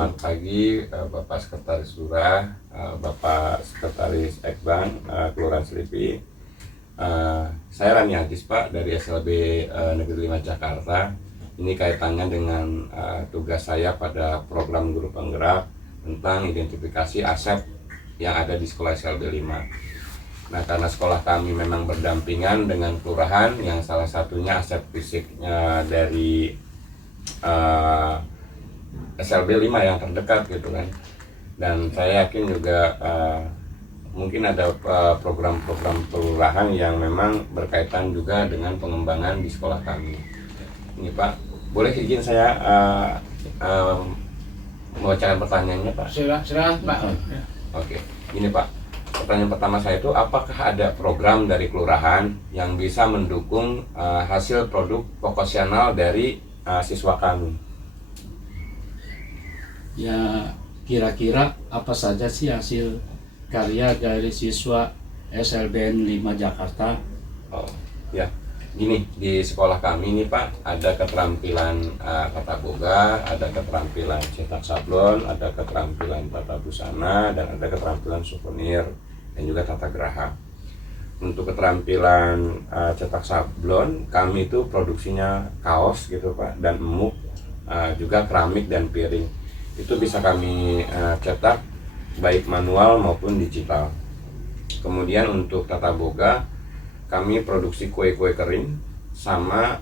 Selamat pagi Bapak Sekretaris Lurah, Bapak Sekretaris Ekbang, Kelurahan Selipi. Saya Rani Hadis Pak dari SLB Negeri 5 Jakarta. Ini kaitannya dengan tugas saya pada program guru penggerak tentang identifikasi aset yang ada di sekolah SLB 5. Nah, karena sekolah kami memang berdampingan dengan kelurahan yang salah satunya aset fisiknya dari SLB 5 yang terdekat gitu kan. Dan saya yakin juga mungkin ada program-program kelurahan yang memang berkaitan juga dengan pengembangan di sekolah kami. Ini Pak, boleh izin saya membacakan pertanyaannya Pak? Silakan Pak. Oke, ini Pak. Pertanyaan pertama saya itu, apakah ada program dari kelurahan yang bisa mendukung hasil produk vokasional dari siswa kami? Ya, kira-kira apa saja sih hasil karya dari siswa SLBN 5 Jakarta? Oh, ya. Gini, di sekolah kami ini Pak, ada keterampilan tata boga, ada keterampilan cetak sablon, ada keterampilan tata busana, dan ada keterampilan souvenir, dan juga tata geraha. Untuk keterampilan cetak sablon, kami itu produksinya kaos gitu Pak, dan emuk, juga keramik dan piring. Itu bisa kami cetak baik manual maupun digital. Kemudian untuk tata boga, kami produksi kue-kue kering sama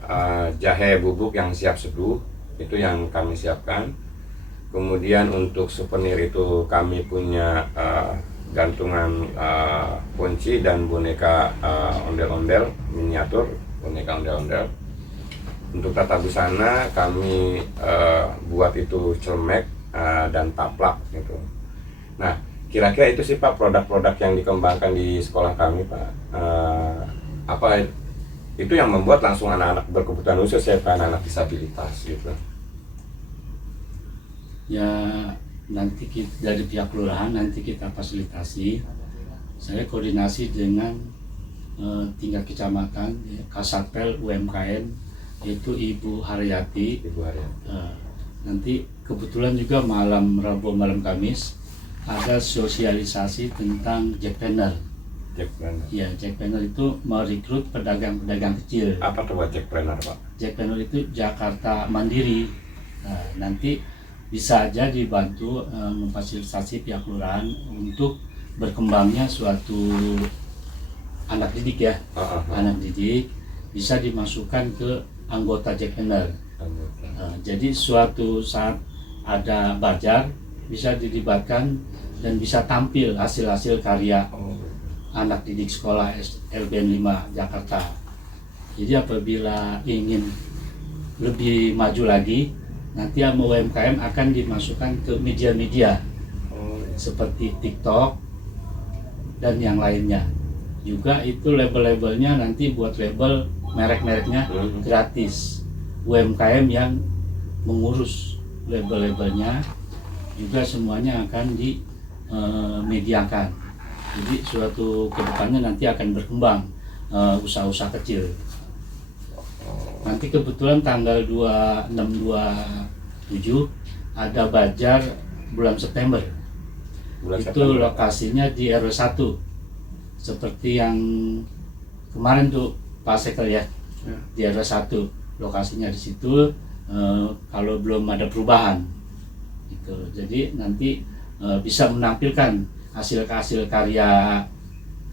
jahe bubuk yang siap seduh, itu yang kami siapkan. Kemudian untuk souvenir itu kami punya gantungan kunci dan boneka ondel-ondel miniatur, boneka ondel-ondel. Untuk tata busana kami buat itu celemek dan taplak gitu. Nah, kira-kira itu sih Pak produk-produk yang dikembangkan di sekolah kami Pak. Apa itu yang membuat langsung anak-anak berkebutuhan khusus ya Pak, anak-anak disabilitas gitu. Ya, nanti dari pihak kelurahan nanti kita fasilitasi. Saya koordinasi dengan tingkat kecamatan, ya, Kasatpel UMKM, yaitu Ibu Haryati. Nanti kebetulan juga malam Rabu, malam Kamis ada sosialisasi tentang Jackpreneur. Ya, Jackpreneur itu merekrut pedagang-pedagang kecil. Apa tuh buat Jackpreneur Pak? Jackpreneur itu Jakarta Mandiri. Nah, nanti bisa aja dibantu memfasilitasi pihak kelurahan untuk berkembangnya suatu anak didik ya. Anak didik bisa dimasukkan ke anggota Jackpreneur. Jadi suatu saat ada bazar bisa dilibatkan dan bisa tampil hasil-hasil karya anak didik sekolah SLBN 5 Jakarta. Jadi apabila ingin lebih maju lagi, nanti UMKM akan dimasukkan ke media-media seperti TikTok dan yang lainnya. Juga itu label-labelnya nanti buat label merek-mereknya gratis. UMKM yang mengurus label-labelnya juga semuanya akan dimediakan. Jadi suatu kedepannya nanti akan berkembang usaha-usaha kecil. Nanti kebetulan tanggal 26-27 ada bazar bulan September. Lokasinya di RW 1. Seperti yang kemarin tuh Pak Sekel ya. Di RW 1 lokasinya di situ. Kalau belum ada perubahan gitu. Jadi nanti bisa menampilkan hasil karya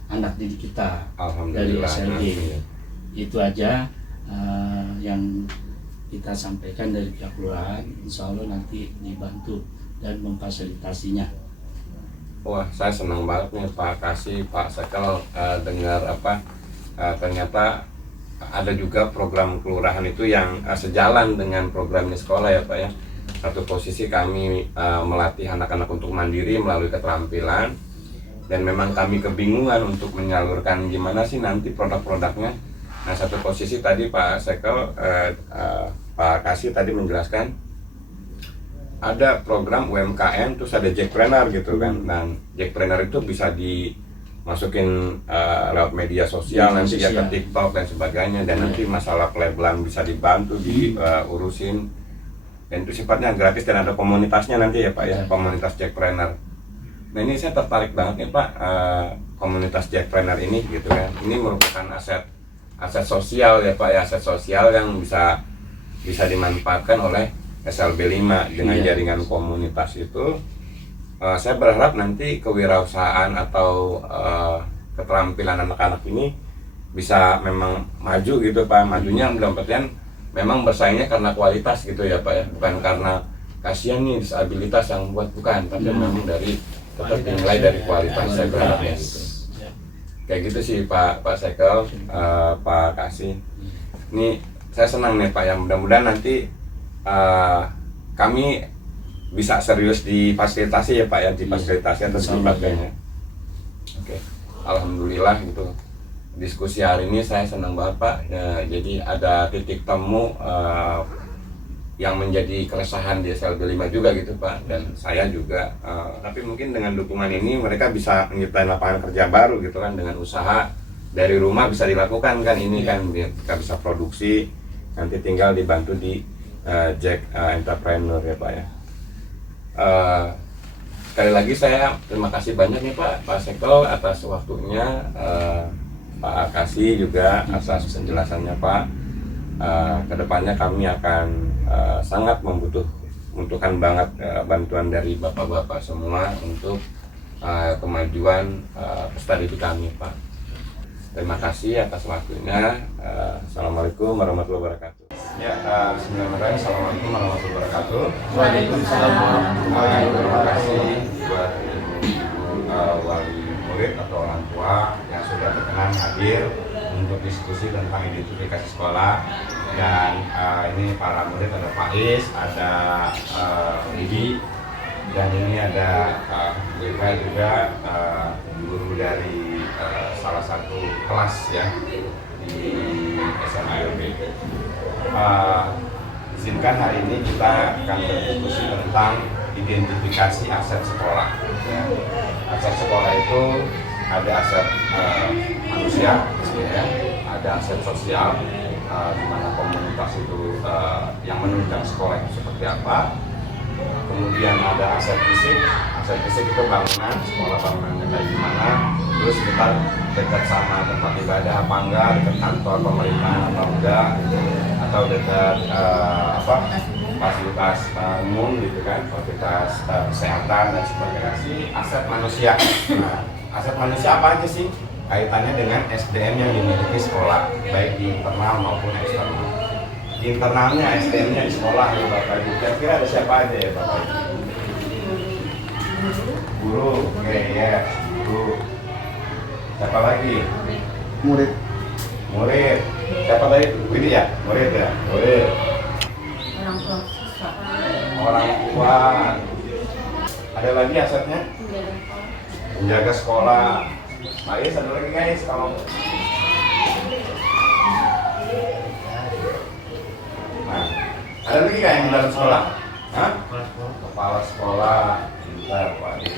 anak didik kita dari SLB. Itu aja yang kita sampaikan dari pihak kelurahan. Insya Allah nanti dibantu dan memfasilitasinya. Wah, saya senang banget nih Pak Kasih, Pak Sekel dengar ternyata ada juga program kelurahan itu yang sejalan dengan program di sekolah ya Pak ya. Satu posisi kami melatih anak-anak untuk mandiri melalui keterampilan, dan memang kami kebingungan untuk menyalurkan gimana sih nanti produk-produknya. Nah, satu posisi tadi Pak Sekel, Pak Kasih tadi menjelaskan ada program UMKM, terus ada Jackpreneur gitu kan. Dan Jackpreneur itu bisa dimasukin lewat media sosial nanti ya, ke TikTok dan sebagainya, dan nanti masalah pelabelan bisa dibantu diurusin. dan itu sifatnya gratis dan ada komunitasnya nanti ya Pak ya, komunitas Jackpreneur. Nah ini saya tertarik banget nih Pak, komunitas Jackpreneur ini gitu kan. Ini merupakan aset sosial ya Pak ya, aset sosial yang bisa dimanfaatkan oleh SLB 5 dengan jaringan komunitas itu. Saya berharap nanti kewirausahaan atau keterampilan anak-anak ini bisa memang maju gitu Pak. Majunya dalam artian memang bersaingnya karena kualitas gitu ya Pak ya, bukan karena kasihan nih disabilitas yang buat, bukan, tapi memang dari tetap dinilai dari kualitas. Saya berharapnya gitu. Kayak gitu sih Pak Sekel, Pak Kasih. Ini saya senang nih Pak, yang mudah-mudahan nanti kami bisa serius difasilitasi ya Pak ya, difasilitasi atau sebagainya. Oke, alhamdulillah gitu. Diskusi hari ini saya senang banget Pak. Ya, jadi ada titik temu yang menjadi keresahan di SLB 5 juga gitu Pak, dan saya juga. Tapi mungkin dengan dukungan ini mereka bisa menciptakan lapangan kerja baru gitu kan, dengan usaha dari rumah bisa dilakukan kan ini kan, kita bisa produksi, nanti tinggal dibantu di Jack Entrepreneur ya Pak ya. Sekali lagi saya terima kasih banyak nih Pak Sekel atas waktunya, Pak Kasih juga atas penjelasannya Pak. Kedepannya kami akan sangat membutuhkan banget bantuan dari bapak-bapak semua untuk kemajuan Pesta Didik kami Pak. Terima kasih atas waktunya. Assalamualaikum warahmatullahi wabarakatuh. Ya, bismillahirrahmanirrahim. Assalamualaikum warahmatullahi wabarakatuh. Waalaikumsalam warahmatullahi wabarakatuh. Terima kasih buat wali murid atau orang tua yang sudah berkenan hadir untuk diskusi tentang identifikasi sekolah. Dan ini para murid, ada Pak Is, ada Bibi, dan ini ada juga guru dari salah satu kelas ya di SMA LB. Izinkan hari ini kita akan berdiskusi tentang identifikasi aset sekolah ya. Aset sekolah itu ada aset manusia ya, ada aset sosial, di mana komunitas itu yang menunjang sekolah itu seperti apa. Kemudian ada aset fisik itu bangunan, sekolah bangunannya kayak gimana. Terus kita dekat sama tempat ibadah apa enggak, dekat kantor pemerintahan atau enggak, atau dekat fasilitas umum gitu kan, fasilitas kesehatan dan sebagainya. Sih aset manusia. Nah, aset manusia apa aja sih? Kaitannya dengan SDM yang dimiliki sekolah, baik di internal maupun eksternal. Internalnya SDM-nya di sekolah ya Bapak Ibu. Kira-kira ada siapa aja ya Bapak Ibu? Guru, oke ya, guru. Siapa lagi? Murid. Siapa tadi? Ini ya, murid ya, murid. Orang tua. Ada lagi asetnya? Penjaga sekolah. Mari satu lagi guys, kalau ada lagi kan yang di dalam sekolah? Hah? Kepala sekolah, pintar Pak Adi.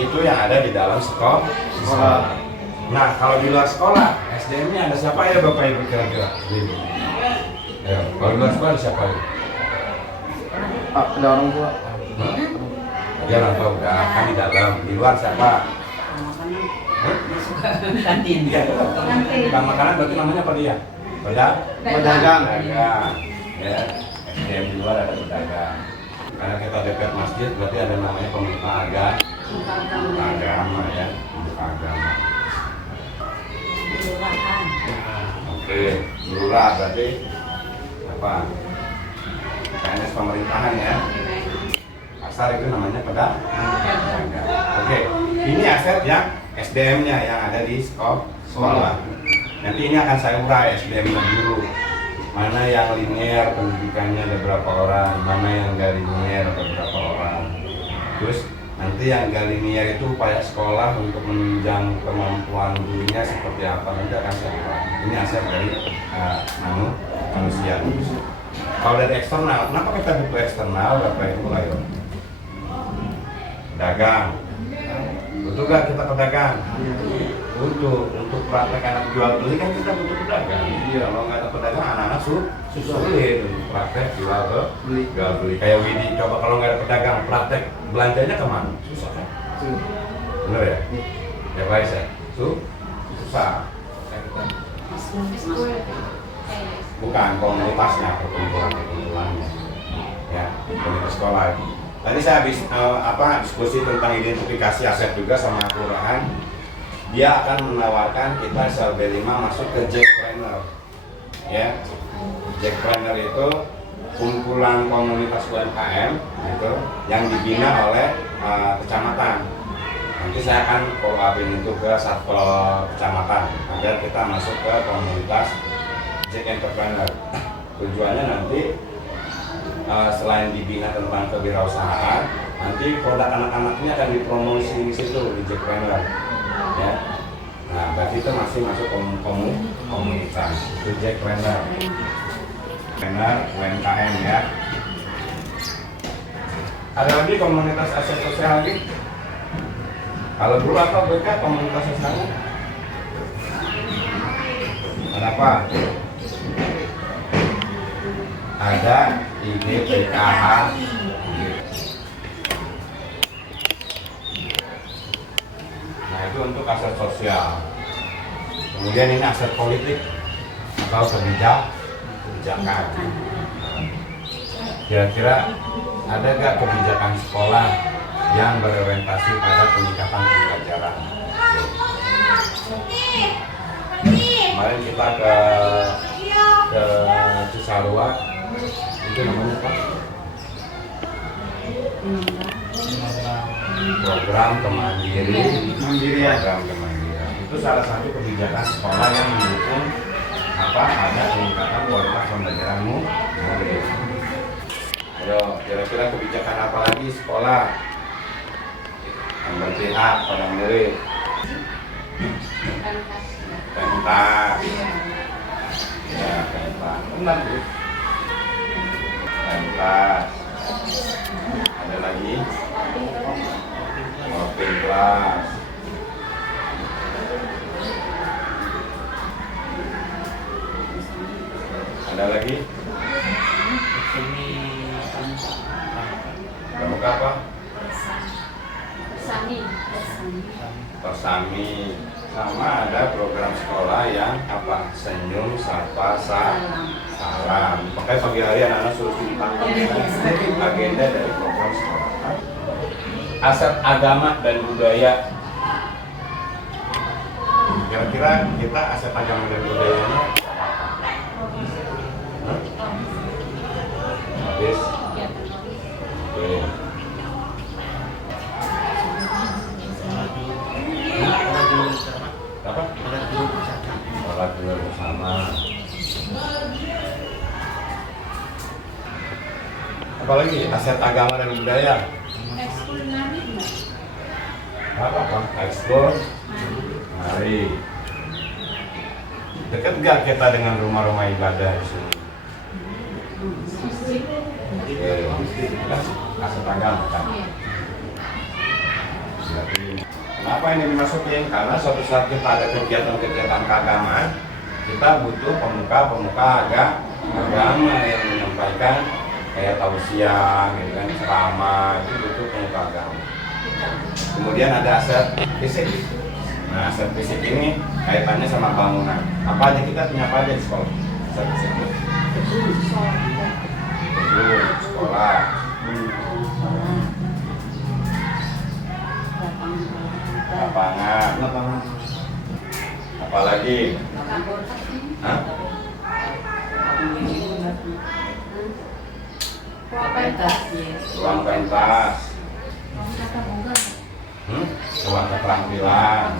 Itu yang ada di dalam sekolah. Nah, kalau di luar sekolah, SDM-nya ada siapa ya Bapak Ibu kira-kira? Ya, kalau di luar sekolah ada siapa ya? Ada orang tua. Ya orang tua udah kan di dalam. Di luar siapa? Kantin. Iya, tukang makanan berarti namanya apa dia? Pedagang. Ya, SDM di luar ada pedagang. Karena kita dekat masjid berarti ada namanya pemerintah agama ya, untuk agama. Oke, lurah berarti apa? PNS pemerintahan ya. Asal itu namanya pedagang. Oke, ini aset yang SDM-nya yang ada di sekolah. Nanti ini akan saya urai SDM-nya dulu. Mana yang linear pendidikannya ada berapa orang, mana yang nggak linear ada berapa orang. Terus nanti yang nggak linear itu upaya sekolah untuk menunjang kemampuan gurunya seperti apa, nanti akan saya urai. Ini aset dari manusia. Kalau dari eksternal, kenapa kita butuh eksternal? Bapak Ibu ayo. Dagang. Betul gak kita pedagang? untuk praktek anak jual beli kan kita butuh pedagang. Iya, kalau nggak ada pedagang anak-anak sulit untuk praktek jual beli. Kayak Widi, coba kalau nggak ada pedagang praktek belanjanya kemana? Susah kan? Bener ya? Ya baik ya. Susah. Bukan komunitasnya, perkumpulannya. Ya, komunitas sekolah. Tadi saya habis diskusi tentang identifikasi aset juga sama kelurahan. Dia akan menawarkan kita SLB 5 masuk ke Jackpreneur. Ya. Jackpreneur itu kumpulan komunitas UMKM gitu yang dibina oleh kecamatan. Nanti saya akan follow up-in itu ke Satpol kecamatan agar kita masuk ke komunitas Jack Entrepreneur. Tujuannya nanti selain dibina tentang kewirausahaan, nanti produk anak-anaknya akan dipromosi di situ di Jackpreneur. Ya. Nah, berarti itu masih masuk komunitas itu Jackpreneur. UMKM ya. Ada lagi komunitas aset sosial lagi? Kalau dulu apa BK komunitas sosialnya? Kenapa? Ada IDPKH. Nah itu untuk aset sosial. Kemudian ini aset politik atau kebijakan. Kira-kira ada gak kebijakan sekolah yang berorientasi pada peningkatan pembelajaran? Kemarin kita ke Cisarua, itu namanya apa? Program kemandirian. Program kemandirian. Itu salah satu kebijakan sekolah yang mendukung ada peningkatan kualitas pembelajaranmu. Ayo, kira-kira kebijakan apa lagi sekolah yang berpihak pada murid? Pentas. Ya, pentas. Benar, Bu. Pentas. Ada lagi? Open kelas. Ada lagi? Kamu apa? Persami. Sama ada program sekolah yang apa? Senyum, sapa, salam. Makanya pagi hari anak-anak suruh simpan agenda dari program sekolah. Aset agama dan budaya. Kira-kira kita aset agama dan budayanya habis. Oke. Apa? Sholat dulu bersama. Apalagi aset agama dan budaya. Apa? Ekskul. Mari. Dekat gak kita dengan rumah-rumah ibadah di sini? Aset agama kan? Jadi, kenapa ini dimasukin? Karena suatu saat kita ada kegiatan-kegiatan keagamaan, kita butuh pemuka-pemuka agama yang menyampaikan kayak tausiah, gitu kan, ceramah, itu butuh pemuka agama. Kemudian ada aset fisik. Nah, aset fisik ini kaitannya sama bangunan. Apa aja kita punya apa aja di sekolah? Aset fisik. Gedung, sekolah. Lapangan. Apalagi? Hah? Ruang pentas. Ruang keterampilan.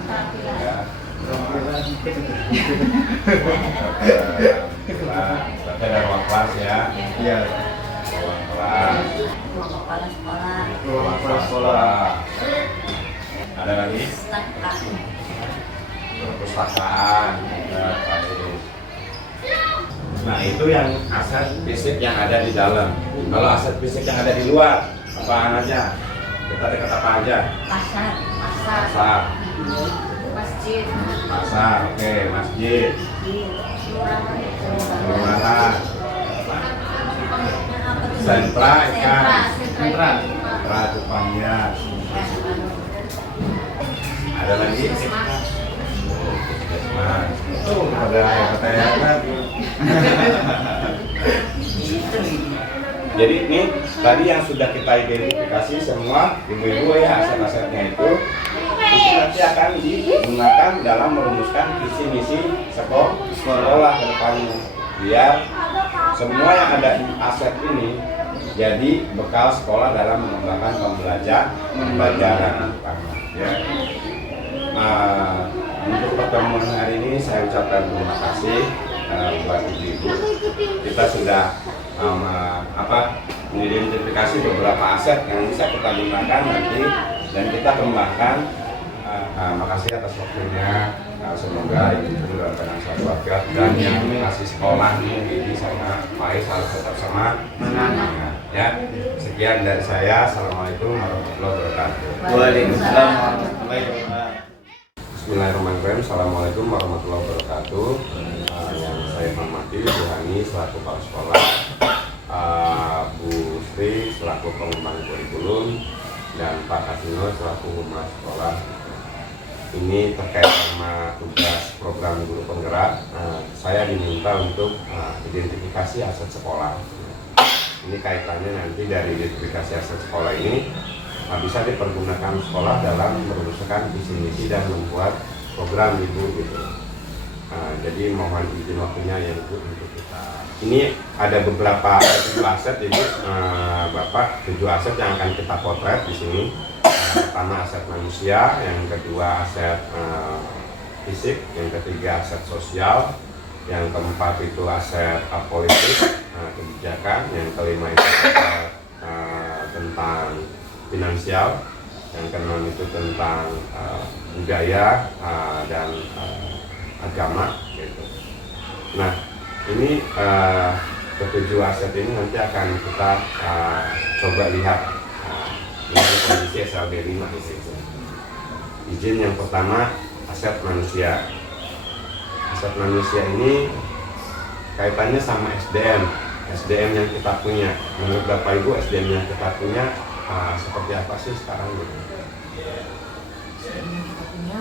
Ya. Berarti ada ruang kelas ya? Iya. Ruang kelas. Ruang kepala sekolah. Ada lagi? Perpustakaan. Nah itu yang aset fisik yang ada di dalam. Kalau aset fisik yang ada di luar, apaan aja? Kita dekat apa aja? Pasar. Pasar. Pasar, oke, masjid, kelurahan, sentra ikan, sentra Jepangnya. Ada lagi? Ada yang Jadi ini tadi yang sudah kita identifikasi semua ibu-ibu ya, aset-asetnya itu nanti akan digunakan dalam merumuskan visi misi sekolah ke depannya, biar semua yang ada di aset ini jadi bekal sekolah dalam mengembangkan pembelajaran ya. Untuk pertemuan hari ini saya ucapkan terima kasih buat ibu-ibu. Kita sudah mengidentifikasi beberapa aset yang bisa kita gunakan nanti dan kita kembangkan. Makasih atas waktunya. Semoga ibu dalam keluarga dan yang masih sekolah ini sama Faiz harus tetap semangat. Ya, sekian dari saya. Assalamualaikum warahmatullahi wabarakatuh. Waalaikumsalam warahmatullahi wabarakatuh. Bismillahirrahmanirrahim. Assalamualaikum warahmatullahi wabarakatuh. Yang saya hormati Bu Hani selaku kepala sekolah, Bu Sri selaku pengembang kurikulum, dan Pak Kasino selaku humas sekolah. Ini terkait sama tugas program guru penggerak. Saya diminta untuk identifikasi aset sekolah. Ini kaitannya nanti dari identifikasi aset sekolah ini bisa dipergunakan sekolah dalam merumuskan visi misi dan membuat program ibu gitu. Jadi mohon izin waktunya yang ibu untuk kita. Ini ada beberapa 7 aset ibu, Bapak, 7 aset yang akan kita potret di sini. Pertama aset manusia, yang kedua aset fisik, yang ketiga aset sosial, yang keempat itu aset politik, kebijakan, yang kelima itu aset tentang finansial, yang keenam itu tentang budaya dan agama gitu. Nah ini ketujuh aset ini nanti akan kita coba lihat ini kondisi SLB 5 di situ. Izin yang pertama aset manusia. Aset manusia ini kaitannya sama SDM yang kita punya. Menurut Bapak Ibu SDM yang kita punya seperti apa sih sekarang gitu? SDM yang kita punya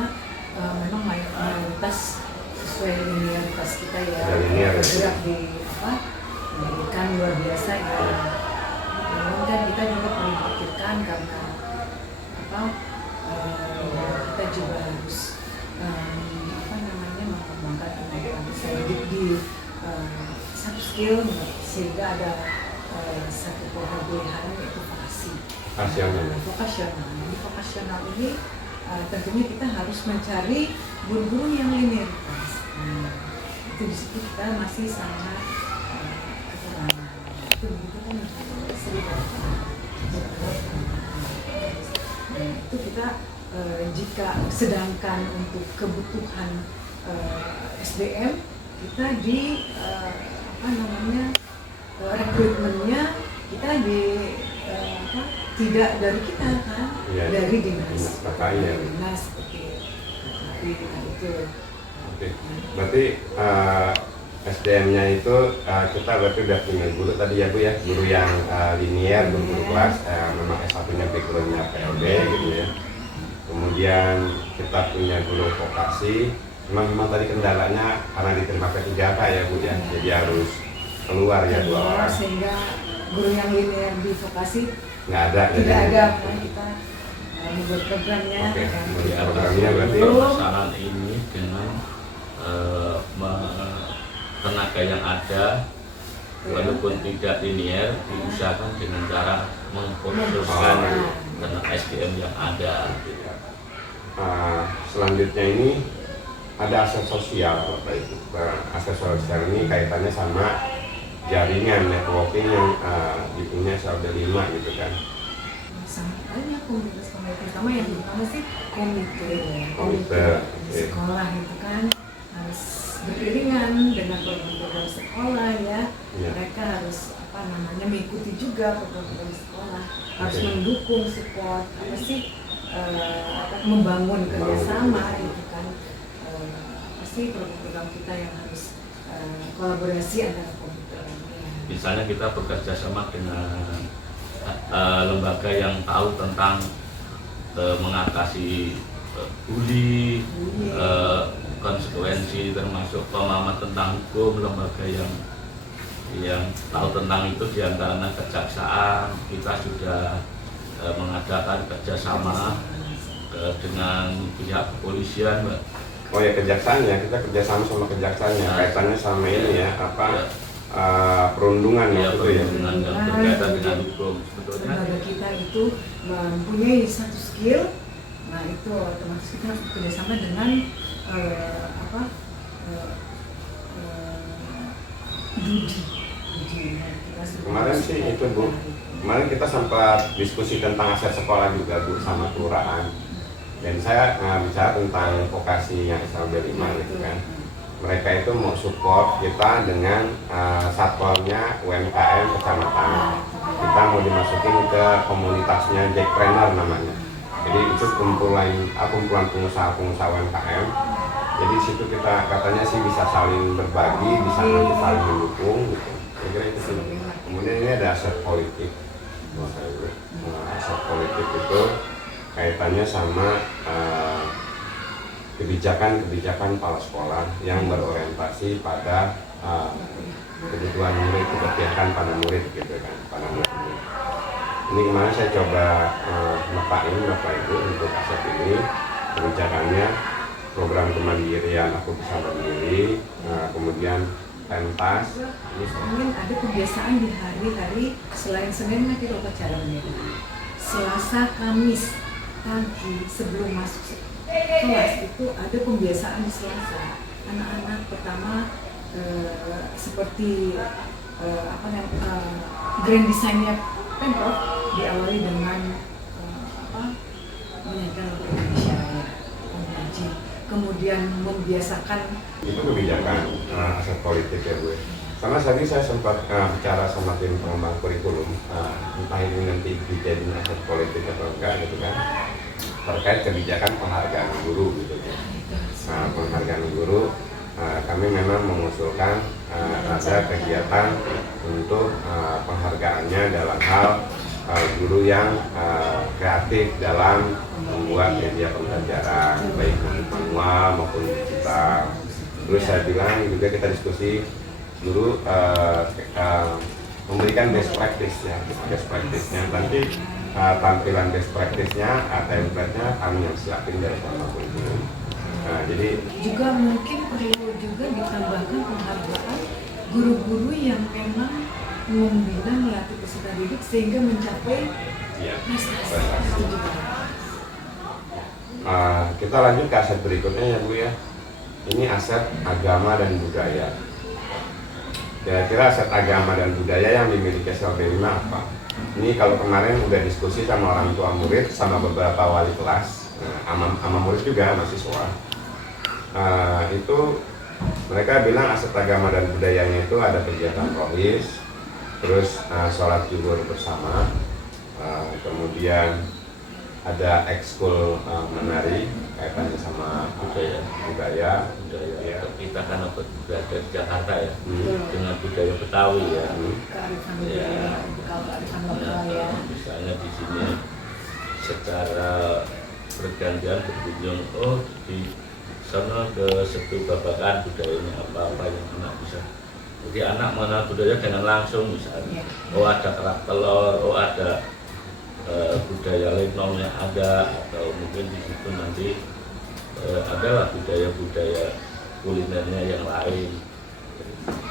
memang mayoritas sesuai linearitas kita ya. Bergerak di pendidikan luar biasa ya. Dan kita juga perlu memikirkan karena kita juga harus mengembangkan di satu skill sehingga ada satu penghargaan yaitu vokasional ini tentunya kita harus mencari guru-guru yang linearitas. Itu di situ kita masih sangat kekurangan. Itu begitu kan itu kita jika sedangkan untuk kebutuhan SDM kita di rekrutmennya kita di tidak dari kita kan ya, dari dinas seperti itu. Oke. Berarti SDM-nya itu kita berarti udah punya guru tadi ya Bu ya, guru yang linier, guru kelas, memang S1-nya background-nya PLB gitu ya. Kemudian kita punya guru vokasi, memang tadi kendalanya karena diterima P3K ya Bu ya, jadi harus keluar ya 2 orang. Sehingga guru yang linier di vokasi nggak ada. Tidak ada, kita membuat programnya. Oke, membuat programnya berarti permasalahan ini dengan tenaga yang ada walaupun tidak linear diusahakan dengan cara mengkhususkan tenaga SDM yang ada. Selanjutnya ini ada aset sosial Bapak Ibu. Aset sosial ini kaitannya sama jaringan networking yang dipunya SLB 5 gitu kan. Sangat banyak komunitas pertama yang pertama sih komite sekolah itu kan harus beriringan dengan program-program sekolah ya. Mereka harus mengikuti juga program-program sekolah, harus mendukung support membangun kerjasama itu kan. sih program-program kita yang harus kolaborasi antara komputer. Ya. Misalnya kita bekerja sama dengan lembaga yang tahu tentang mengatasi bully, konsekuensi termasuk pemahaman tentang hukum, lembaga yang tahu tentang itu diantaranya kejaksaan. Kita sudah mengadakan kerjasama dengan pihak kepolisian, Mbak. Oh ya, kejaksaan ya, kita kerjasama sama kejaksaan ya, kaitannya sama ini ya, perundungan ya, itu ya. perundungan yang berkaitan dengan hukum. Sebetulnya Lembaga kita itu mempunyai satu skill, nah itu otomatis kita harus bekerjasama dengan Dudi. Kemarin sih itu Bu, kemarin kita sempat diskusi tentang aset sekolah juga Bu sama kelurahan. Dan saya bicara tentang vokasi yang SLB 5 gitu kan. Mereka itu mau support kita dengan satpolnya UMKM kecamatan. Kita mau dimasukin ke komunitasnya Jackpreneur namanya. Jadi itu kumpulan pengusaha-pengusaha UMKM. Jadi situ kita katanya sih bisa saling berbagi, bisa nanti saling mendukung gitu. Kira-kira itu sih. Kemudian ini ada aset politik. Aset politik itu kaitannya sama kebijakan kepala sekolah yang berorientasi pada kebutuhan murid, keberpihakan pada murid gitu kan, pada murid. Ini kemarin saya coba ngepain Bapak Ibu untuk aset ini, kebijakannya program kemandirian Aku Bisa Mandiri, kemudian pentas. Ingin ada kebiasaan di hari-hari selain Senin nanti upacara bendera. Selasa, Kamis pagi sebelum masuk kelas itu ada pembiasaan di Selasa. Anak-anak pertama seperti grand design-nya Pemprov diawali dengan menyanyikan lagu Indonesia Raya, mengaji, kemudian membiasakan Itu kebijakan aset politik ya Bu. Karena tadi saya sempat bicara sama tim pengembang kurikulum, entah ini nanti dijadiin aset politik atau enggak gitu kan, terkait kebijakan penghargaan guru gitu kan. Penghargaan guru, kami memang mengusulkan ada kegiatan untuk penghargaannya dalam hal guru yang kreatif dalam membuat media pembelajaran baik manual maupun digital. Terus saya bilang juga kita diskusi guru memberikan best practice ya, best practice-nya nanti tampilan best practice-nya template-nya kami yang siapin dari sama kurikulum. Nah, jadi juga mungkin perlu juga ditambahkan penghargaan guru-guru yang memang membina melatih peserta didik sehingga mencapai prestasi. Itu juga. Kita lanjut ke aset berikutnya ya Bu ya. Ini aset agama dan budaya. Kira-kira aset agama dan budaya yang dimiliki SLB 5 apa? Ini kalau kemarin udah diskusi sama orang tua murid, sama beberapa wali kelas, sama murid juga, mahasiswa. Itu mereka bilang aset agama dan budayanya itu ada kegiatan rohis, terus sholat zuhur bersama, kemudian ada ekskul menari kaitannya sama budaya. Ya. Kita kan berada di Jakarta ya, dengan budaya Betawi ya. Kearifan budaya, kearifan lokal ya. Misalnya di sini secara bergantian berkunjung, di sana ke Setu Babakan budayanya apa yang anak bisa. Jadi anak mengenal budaya dengan langsung misalnya, ada kerak telur, ada budaya lenong yang ada, atau mungkin di situ nanti adalah budaya-budaya kulinernya yang lain.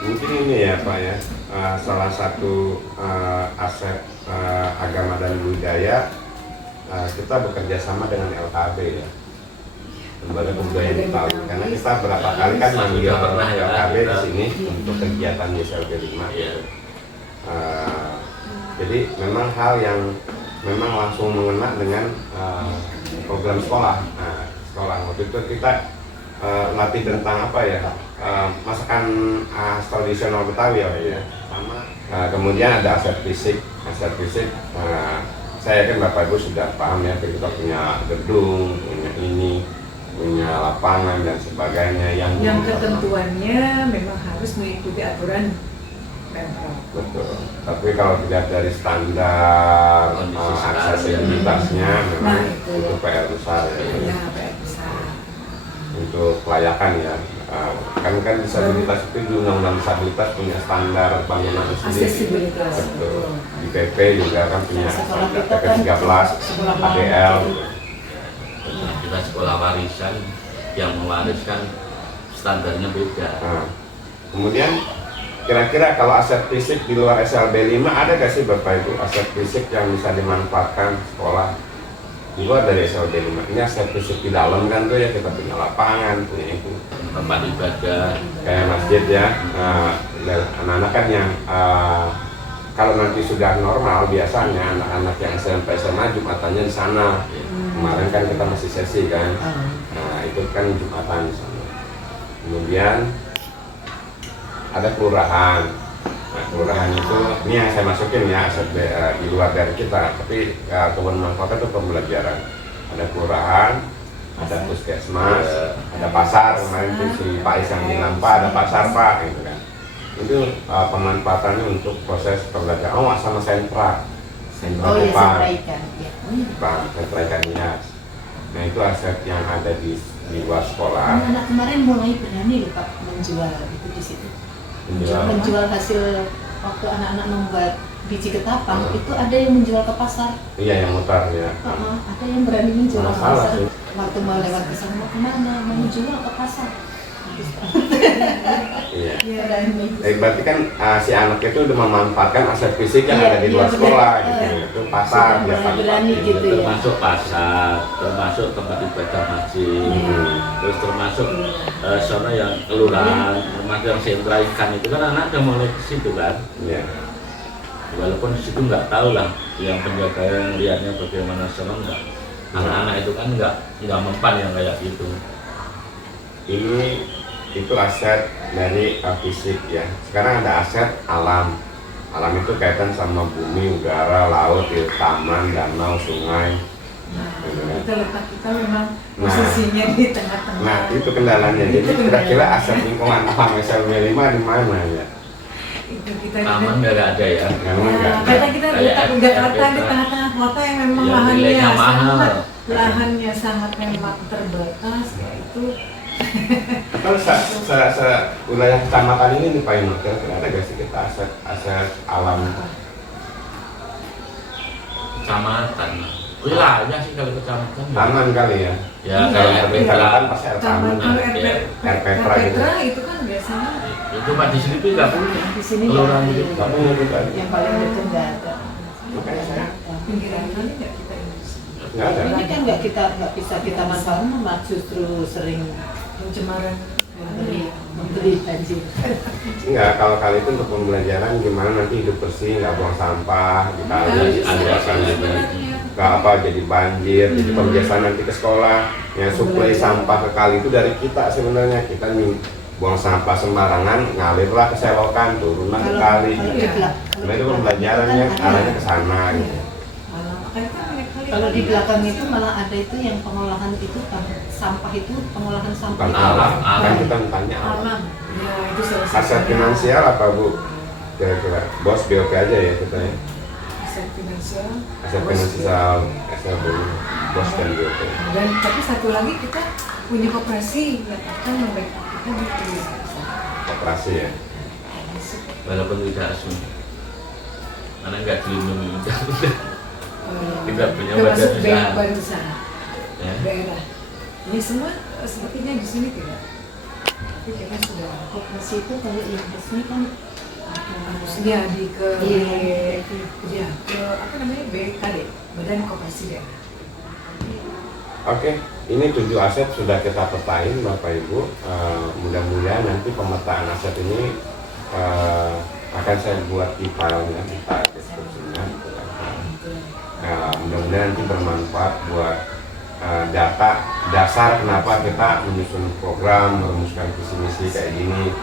Mungkin ini ya Pak ya, salah satu aset agama dan budaya, kita bekerja sama dengan LKB ya, Lembaga Kebudayaan Betawi, karena kita berapa kali kan manggil LKB di sini untuk kegiatan di SLB 5 gitu. Jadi memang hal yang memang langsung mengena dengan program sekolah. Waktu itu kita latih tentang apa ya, masakan tradisional Betawi ya, sama kemudian ada aset fisik. Saya yakin Bapak Ibu sudah paham ya, kita punya gedung, punya ini, punya lapangan dan sebagainya yang ketentuannya memang harus mengikuti aturan Pemprov. betul. Tapi kalau dilihat dari standar Kondisi aksesibilitasnya memang Nah, itu. itu PR besar ya. Ya, PR besar. Untuk kelayakan ya. Kan disabilitas itu di Undang-Undang Disabilitas punya standar bangunan sendiri. Aksesibilitas. Betul. Di PP juga kan punya Sekolah standar kita PP kan 13, sekolah ADL. Kita sekolah warisan yang mewariskan standarnya beda. Nah, kemudian kira-kira kalau aset fisik di luar SLB 5 ada gak sih Bapak Ibu aset fisik yang bisa dimanfaatkan sekolah di luar dari SLB 5? Ini aset fisik di dalam kan tuh ya, kita punya lapangan, punya itu Tempat ibadah. kayak masjid ya. Dan anak-anak kan yang kalau nanti sudah normal biasanya anak-anak yang SMP SMA Jumatannya di sana. Kemarin kan kita masih sesi kan. Nah, itu kan Jumatan di sana. Kemudian ada kelurahan. Nah, kelurahan itu ini yang saya masukin ya aset di luar dari kita, tapi kebun manfaat itu pembelajaran. Ada kelurahan, ada puskesmas, ada pasar. Kemarin itu si Pak Is yang bilang Pak ada pasar Pak, gitu kan. Itu pemanfaatannya untuk proses pembelajaran. Oh, sama sentra Oh ya, Kupang, sentra ikan. Ya. Kupang, sentra ikan hias. Nah, itu aset yang ada di luar sekolah. Anak-anak kemarin mulai berani loh Pak menjual itu di situ. Menjual hasil waktu anak-anak membuat biji ketapang itu ada yang menjual ke pasar. Iya, yang mutar ya. Ada yang berani menjual ke Masalah pasar. sih. Waktu mau lewat ke sana mau kemana? Mau menjual ke pasar. Iya. Berani. Berarti kan si anak itu udah memanfaatkan aset fisik yang Iya, ada di luar iya, sekolah benar. gitu. Itu pasar Sudah dia berani manfaatin. gitu ya. Termasuk pasar, termasuk tempat ibadah masjid, terus termasuk zona yang kelurahan, termasuk yang sentra ikan itu kan anak udah mulai ke situ kan. Iya. Walaupun di situ nggak tahu lah yang penjaga yang lihatnya bagaimana serem nggak. Anak-anak itu kan nggak mempan yang kayak gitu. Ini itu aset dari fisik ya. Sekarang ada aset alam. Alam itu kaitan sama bumi, udara, laut, taman, danau, sungai. Gitu kan. Kita letak kita memang posisinya di tengah-tengah. Nah, itu kendalanya. Jadi kira-kira aset lingkungan alam SLB 5 di mana ya? Itu kita Taman nggak ada ya. Memang nggak ada. Kata kita letak Kayak Jakarta RPK. di tengah-tengah kota yang memang Yang lahannya nilainya mahal. lahannya sangat memang terbatas, yaitu Kalau wilayah kecamatan ini nih Pak Ino, kira-kira ada gak sih kita aset alam? Kecamatan. Wilayah sih kalau kecamatan. Taman kali ya? Ya Iya, kayak Tapi RPK. kan pasti ada taman taman. kalau ya. RPK gitu. itu kan biasanya Itu Pak di sini tuh nggak punya. Di sini Kelurahan nggak ada. itu. Nggak punya kita. Yang paling dekat nggak ada. Makanya saya pinggiran kali nggak kita ini nggak ada. Ini kan nggak bisa kita manfaatkan, malah justru sering pencemaran memberi banjir. Enggak, kalau kali itu untuk pembelajaran gimana nanti hidup bersih, nggak buang sampah di kali, Ada nggak apa jadi banjir, jadi pembiasaan nanti ke sekolah. Yang suplai sampah ke kali itu dari kita sebenarnya. Kita nih buang sampah sembarangan, ngalirlah ke selokan, turunlah ke kali. Nah, itu pembelajarannya arahnya ke sana gitu. Kalau di belakang itu malah ada itu yang pengolahan itu sampah itu pengolahan sampah. Bukan itu. alam, kan Alam. kita tanya alam. alam ya itu salah satu Aset finansial apa Bu? Kira-kira bos BOP aja ya kita ya. aset finansial Aset finansial SLB bos dan BOP. dan tapi satu lagi kita punya koperasi yang akan membackup kita di Koperasi ya. Walaupun tidak asuh. Karena nggak dilindungi. Tidak punya termasuk badan usaha. badan usaha Ya. daerah ini semua sepertinya di sini tidak tapi kita sudah Koperasi itu kalau yang resmi kan ya di ke Iya. ya ke apa namanya BKD Badan Koperasi Daerah. Oke, ini 7 aset sudah kita petain Bapak Ibu. Mudah-mudahan nanti pemetaan aset ini akan saya buat di filenya, di file deskripsinya. Gitu kan. Mudah-mudahan nanti bermanfaat buat data dasar kenapa kita menyusun program, merumuskan visi misi kayak gini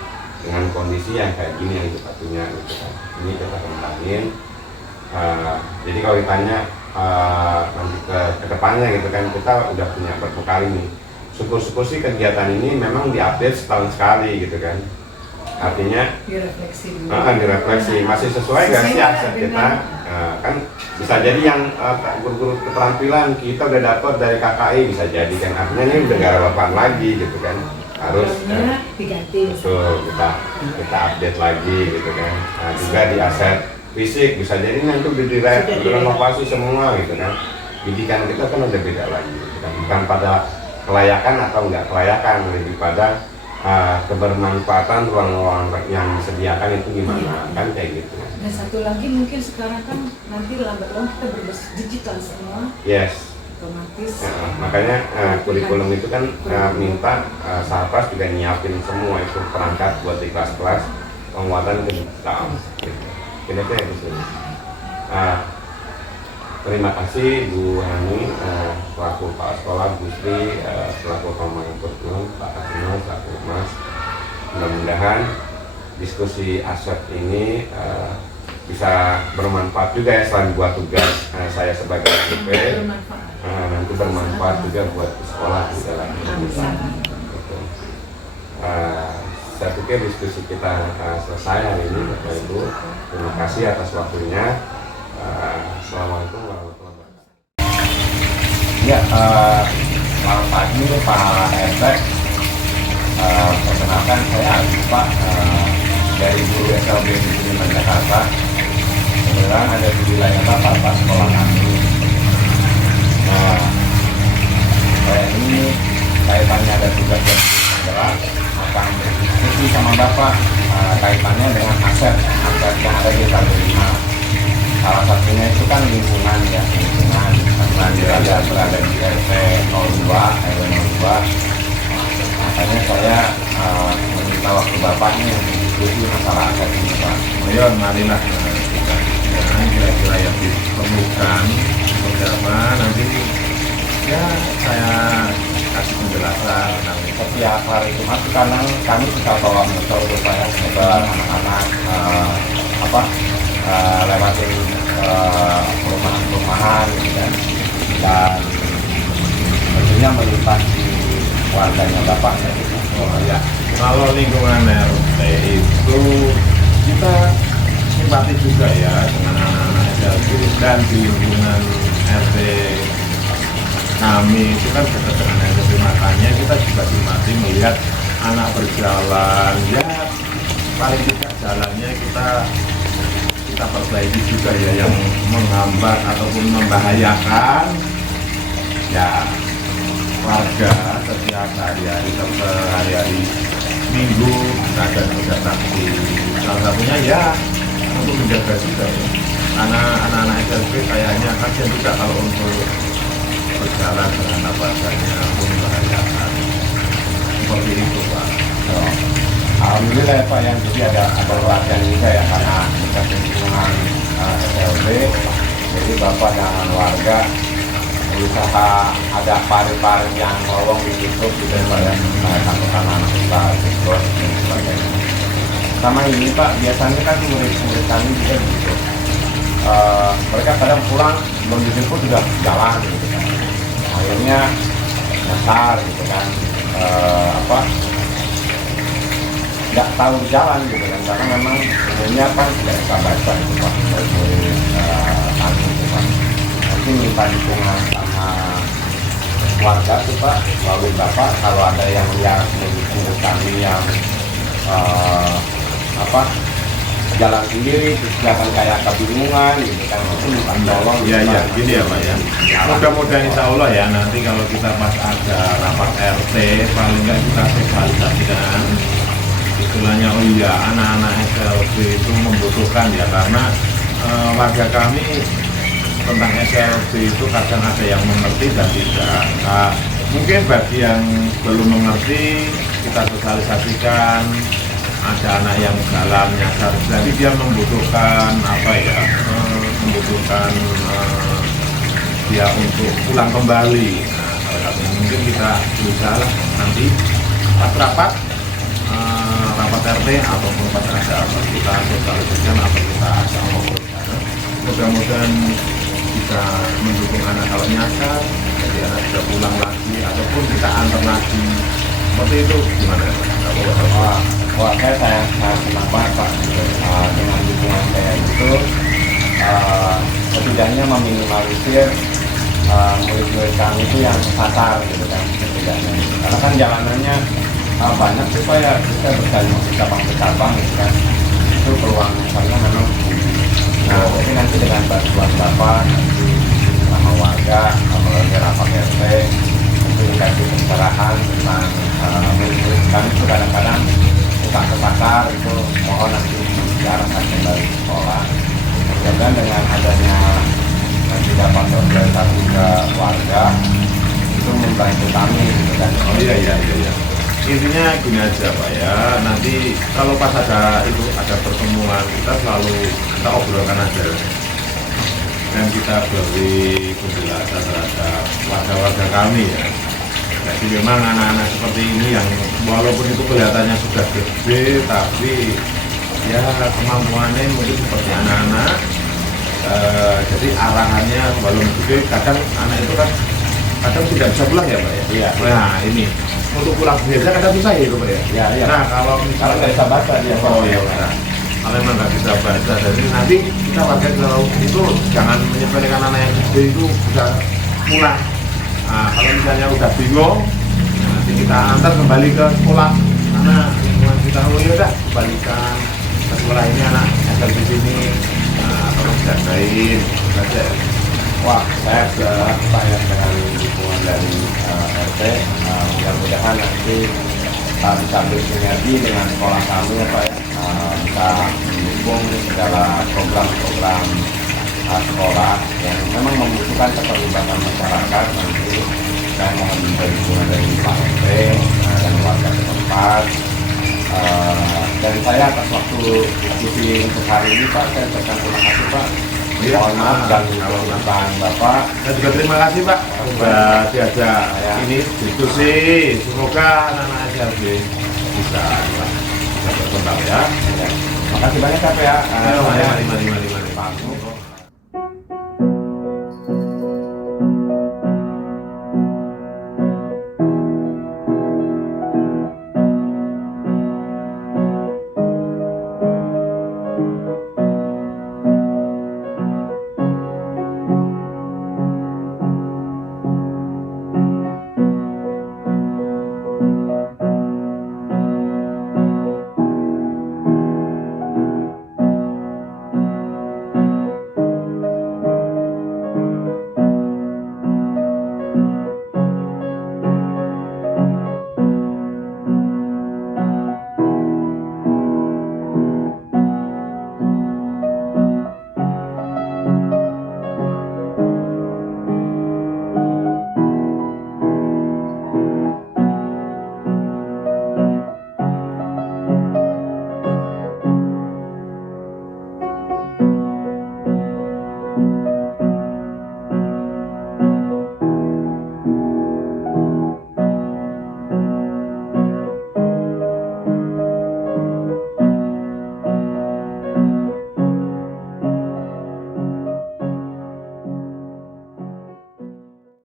dengan kondisi yang kayak gini yang kita punya. Gitu kan. Ini kita kembangin. Jadi kalau ditanya nanti ke depannya gitu kan, kita udah punya berapa kali nih syukur-syukur sih kegiatan ini memang diupdate setahun sekali gitu kan. Artinya direfleksi dulu. Direfleksi masih sesuai nggak sih aset kita? Kan bisa jadi yang guru-guru keterampilan kita udah dapat dari KKI, bisa jadi kan, artinya ini udah nggak relevan lagi gitu kan, harus diganti. betul kita update lagi gitu kan. Juga di aset fisik bisa jadi nanti udah direnovasi semua gitu kan. Bidikan kita kan udah beda lagi gitu kan. Bukan pada kelayakan atau nggak kelayakan, lebih pada kebermanfaatan ruang-ruang yang disediakan itu gimana, kan kayak gitu. Dan satu lagi mungkin sekarang kan nanti lambat laun kita berbasis digital semua. Yes. Otomatis. Makanya kurikulum itu kan minta Sarpras juga nyiapin semua itu perangkat buat di kelas-kelas penguatan digital. Gitu. Kira-kira itu sih. Terima kasih Bu Hani selaku Kepala Sekolah, Bu Sri selaku Pemain Kurikulum, Pak Kasino selaku Mas. Mudah-mudahan diskusi aset ini bisa bermanfaat juga ya, selain buat tugas saya sebagai SPP, nanti bermanfaat juga buat sekolah juga lagi. Saya pikir diskusi kita selesai hari ini, Bapak Ibu. Terima kasih atas waktunya. Assalamualaikum warahmatullahi wabarakatuh. Ya, selamat pagi Pak RT. Perkenalkan saya Agus Pak, dari guru SLB di Sudirman Jakarta. Kebetulan ada di wilayah Bapak sekolah kami. Saya ini kaitannya ada tugas adalah akan berdiskusi sama Bapak kaitannya dengan aset yang ada di KB5. Salah satunya itu kan lingkungan ya, lingkungan berada di RT 02, RW 02. Makanya saya meminta waktu Bapak ini untuk diskusi masalah aset ini Pak. Ya, marilah kita kira-kira yang diperlukan beberapa nanti ya saya kasih penjelasan tentang Setiap hari Jumat karena kami suka bawa motor supaya anak-anak lewatin perumahan-perumahan gitu kan, dan tentunya melintasi warganya Bapak ya gitu. Oh ya, kalau lingkungan RT itu kita simpati juga ya dengan anak-anak SLB, dan di lingkungan RT kami itu kan dekat dengan SLB, makanya kita juga simpati melihat anak berjalan ya, paling tidak jalannya kita perbaiki juga ya, yang menghambat ataupun membahayakan ya warga setiap hari-hari minggu kadang sudah sakti. Salah satunya ya untuk menjaga juga ya, karena anak-anak SLB kayaknya kasihan juga kalau untuk berjalan dengan apa saja membahayakan seperti itu Pak. Alhamdulillah ya Pak, yang jadi ada perhatian juga ya karena dekat lingkungan SLB, jadi Bapak dan warga berusaha ada parit-parit yang lowong ditutup gitu ya Pak ya, takutkan anak kita terus dan sebagainya. Sama ini Pak, biasanya kan murid-murid kami juga gitu, mereka kadang pulang belum dijemput sudah jalan gitu kan, akhirnya nyasar gitu kan, nggak tahu jalan gitu kan, karena memang umumnya kan tidak bisa baca itu Pak, murid kami itu Pak. Nanti minta dukungan sama warga tuh Pak, melalui Bapak kalau ada yang lihat murid kami yang jalan sendiri terus kelihatan kayak kebingungan gitu kan, itu minta tolong. Iya iya, gini ya Pak ya. Mudah-mudahan insya Allah ya, nanti kalau kita pas ada rapat RT paling nggak kita sosialisasikan istilahnya, oh iya anak-anak SLB itu membutuhkan ya, karena warga kami tentang SLB itu kadang ada yang mengerti dan tidak. Mungkin bagi yang belum mengerti kita sosialisasikan, ada anak yang jalan nyasar, jadi dia membutuhkan membutuhkan dia untuk pulang kembali. Nah, salah satunya mungkin kita berusaha nanti pas rapat RT ataupun pas ada apa kita sosialisasikan atau kita ajak ngobrol. Mudah-mudahan bisa mendukung anak kalau nyasar, jadi anak bisa pulang lagi ataupun kita antar lagi seperti itu gimana Pak? Wah, saya senang banget Pak dengan dukungan kayak gitu. Setidaknya meminimalisir murid-murid kami itu yang kasar gitu kan, setidaknya. Karena kan jalanannya banyak sih Pak ya, kita berjalan ke cabang-cabang gitu kan. Itu peluang misalnya memang tinggi. Nah, jadi nanti dengan bantuan Bapak, nanti sama warga, melalui rapat RT, itu dikasih pencerahan tentang murid-murid kami itu kadang-kadang suka ke pasar, itu mohon nanti diarahkan kembali ke sekolah. Kemudian dengan adanya nanti dapat sosialisasi ke warga, itu membantu kami gitu kan. Oh iya. Intinya gini aja Pak ya, nanti kalau pas ada pertemuan kita selalu kita obrolkan aja dan kita beri penjelasan terhadap warga-warga kami ya. Jadi memang anak-anak seperti ini yang walaupun itu kelihatannya sudah gede tapi ya kemampuannya mungkin seperti anak-anak. Jadi arahannya walaupun gede kadang anak itu kan kadang tidak bisa pulang ya Pak ya. Iya. Nah ini untuk pulang biasa kadang susah ya itu Pak ya. Iya. Nah kalau Kalau nggak bisa baca dia. oh ya udah. Kalau memang nggak bisa baca, jadi nanti kita pakai kalau itu jangan menyepelekan anak yang gede itu bisa pulang. Nah, kalau misalnya udah bingung, nanti kita antar kembali ke sekolah karena lingkungan kita oh ya udah kembalikan ke sekolah ini anak yang di sini. Nah, tolong jagain saja. Wah, saya sudah Pak ya dengan dukungan dari RT. Mudah-mudahan nanti bisa bersinergi dengan sekolah kami ya Pak ya. Bisa mendukung segala program-program sekolah yang memang membutuhkan keterlibatan masyarakat. Nanti saya mohon minta dukungan dari Pak RT dan warga setempat. Dan saya atas waktu diskusi untuk hari ini Pak, saya ucapkan terima kasih Pak. Mohon maaf dan kebersamaan Bapak. Dan juga terima kasih Pak sudah diajak ini diskusi. Semoga anak-anak SLB bisa berkembang ya. Makasih banyak Pak ya. Mari. Pak.